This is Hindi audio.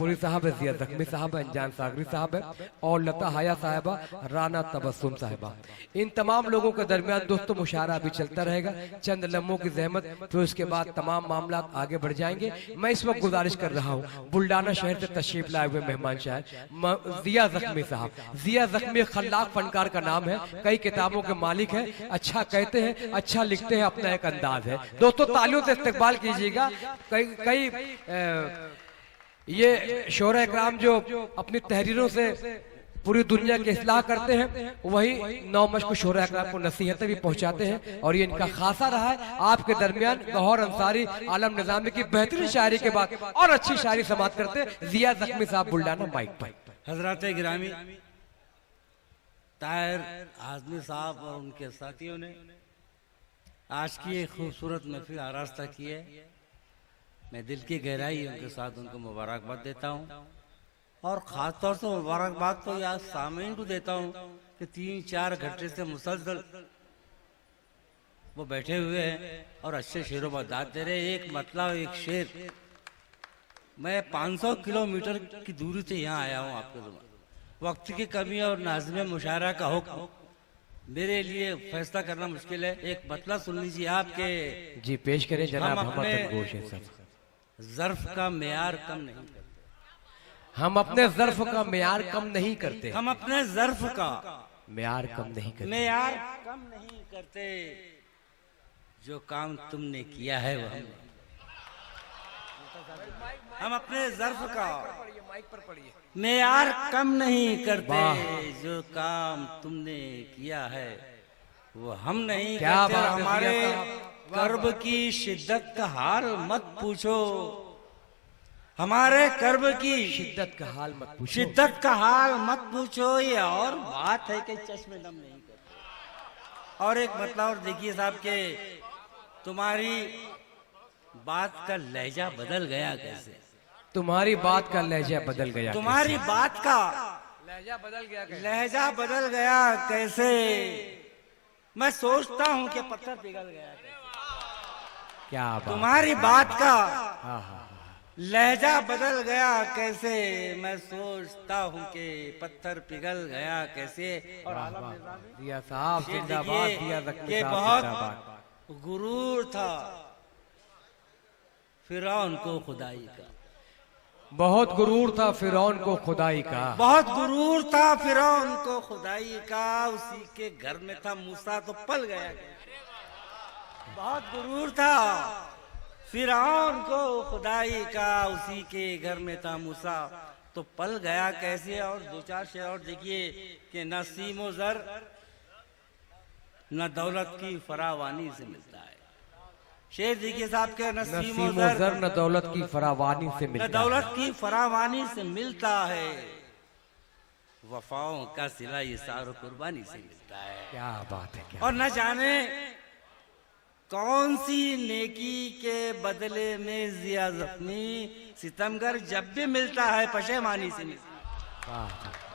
सुल्तानपुरी साहब है, जिया जख्मी साहब है, अनजान सागरी साहब है और लता हया साहिबा, राना तबस्सुम साहिबा। इन तमाम लोगों के दरमियान दोस्तों मुशायरा भी चलता रहेगा, चंद लम्हों की जहमत, फिर उसके बाद तमाम मामला आगे बढ़ जाएंगे। मैं इस वक्त गुजारिश कर रहा हूँ बुल्डाना शहर से तशरीफ लाए हुए मेहमान शायर जिया जख्मी साहब। जिया जख्मी खल्लाक फनकार का नाम है, कई किताबों के मालिक है, अच्छा कहते हैं, अच्छा लिखते हैं, अपना एक अंदाज है। दोस्तों तालियों से इस्तकबाल कीजिएगा। कई ये शोरा इकराम जो अपनी तहरीरों से पूरी दुनिया की इस्लाह करते हैं, वही 9 मार्च को शोरा इकराम को नसीहतें भी पहुंचाते हैं और ये इनका खासा रहा है। आपके दरमियान गौहर अंसारी, आलम निजामी की बेहतरीन शायरी के बाद और अच्छी शायरी समाप्त करते हैं जिया जख्मी साहब बुल्डाना माइक पर। हजरत गिरामी ताहिर आजमी साहब और उनके साथियों ने आज की एक खूबसूरत महफिल आरास्ता की है। मैं दिल की गहराई उनके साथ उनको मुबारकबाद देता हूँ और ख़ास तौर से मुबारकबाद तो यार सामीन को देता हूँ कि 3-4 घंटे से मुसलसल वो बैठे हुए हैं और अच्छे शेरों पर दाद दे रहे। एक मतलब एक शेर, मैं 500 किलोमीटर की दूरी से यहाँ आया हूँ आपके ज़माने, वक्त की कमी और नाज़िम मुशायरा का हुक्म मेरे लिए फैसला करना मुश्किल है। एक मतलब सुन लीजिए आपके जी, पेश करें जनाब। हम अपने ज़र्फ का मेयार कम नहीं करते, हम अपने ज़र्फ का मेयार कम नहीं करते, हम अपने ज़र्फ का मेयार कम नहीं करते, मेयार कम नहीं करते। जो काम तुमने किया है वह हम अपने ज़र्फ का मेयार कम नहीं करते। जो काम तुमने किया है वो हम नहीं करते। हमारे कर्ब की शिद्दत का हाल मत पूछो, हमारे कर्ब की शिद्दत का हाल मत पूछो, शिद्दत का हाल मत पूछो। ये और बात है कि चश्मे दम नहीं करते। और एक मतलब और देखिए साहब के तुम्हारी बात का लहजा बदल गया कैसे, तुम्हारी बात का लहजा बदल गया, तुम्हारी बात का लहजा बदल गया, लहजा बदल गया कैसे। मैं सोचता हूँ कि पत्थर पिघल गया कैसे। क्या बात, तुम्हारी बात का लहजा बदल गया कैसे। मैं सोचता हूँ कि पत्थर पिघल गया कैसे। और जिया साहब जिंदाबाद, जिया जख्मी साहब बहुत जिंदाबाद। गुरूर था फिरौन को खुदाई का, बहुत गुरूर था फिरौन को खुदाई का, बहुत गुरूर था फिरौन को खुदाई का। उसी के घर में था मूसा तो पल गया। बहुत गुरूर था फिरौन को खुदाई का, उसी के घर में था मूसा तो पल गया कैसे। और 2-4 शेर और देखिए कि न सीमो ज़र न दौलत की फरावानी से मिलता है। शेर देखिए साहब के न सीमो ज़र न दौलत की फरावानी से मिलता है, न दौलत की फरावानी से मिलता है। वफाओं का सिला इसार कुर्बानी से मिलता है। क्या बात है, क्या और न जाने कौन सी नेकी के बदले में जिया जख्मी सितमगर जब भी मिलता है पशेमानी से मिलता है।